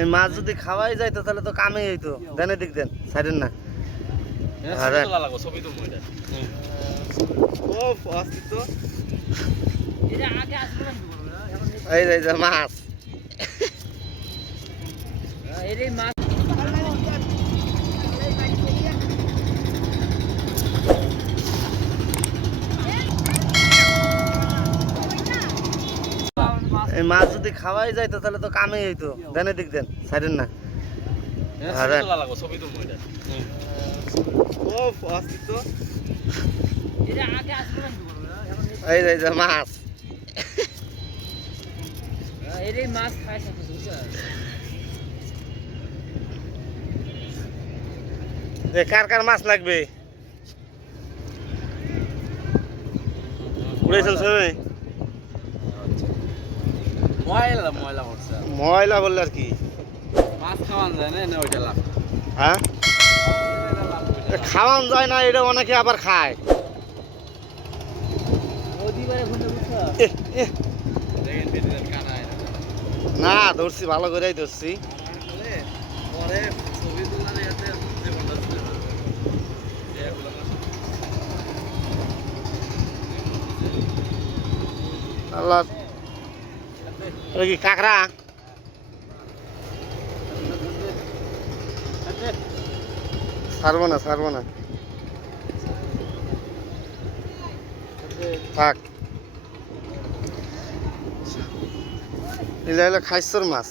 এই মাছ যদি খাওয়াই যাইতো তাহলে তো কামে হইতো। দেনে দিক দেন সাইডেন না। আরে। ও অস্তিত্ব এই মাছ এই মাছ যদি খাওয়াই যাইতো তাহলে তো কামেই হইতো দেন এদিক দেন সাইডেন না। এই যে মাছ। কার কার মাছ লাগবে? উড়াইছেন সবাই? ময়লা ময়লা পড়ছে ময়লা বললে আর কি? মাছ খাওয়ান যায় না ওইটা লাভ। হ্যাঁ? খাওয়ান যায় না এটা অনেকে আবার খায়। না ধরছি ভালো করেই ধরছি। আল্লাহ এটা কি কাঁকড়া ছাড়বো না ছাড়বো না থাক এটা হলো মাছ